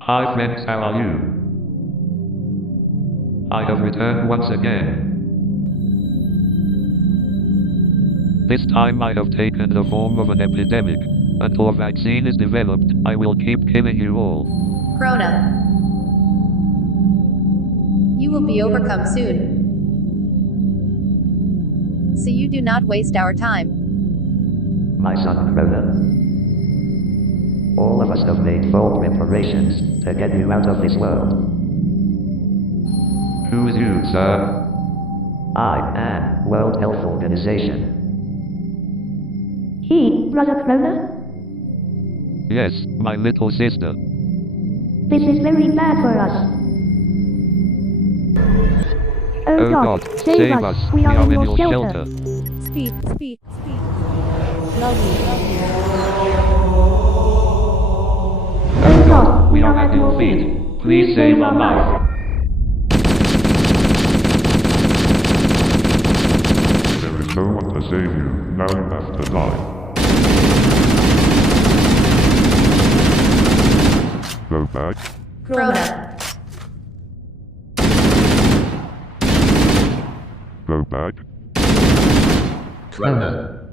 Hi friends, how are you? I have returned once again. This time I have taken the form of an epidemic. Until a vaccine is developed, I will keep killing you all. Crona. You will be overcome soon. So you do not waste our time. My son Crona. All of us have made full preparations to get you out of this world. Who is you, sir? I am World Health Organization. He, Brother Crona? Yes, my little sister. This is very bad for us. Oh God, save us. We are in your shelter. Speak. Love you. Oh God, we are at your feet. Please save our life. There is no one to save you. Now you have to die. Go back. Crona. Go back. Crona.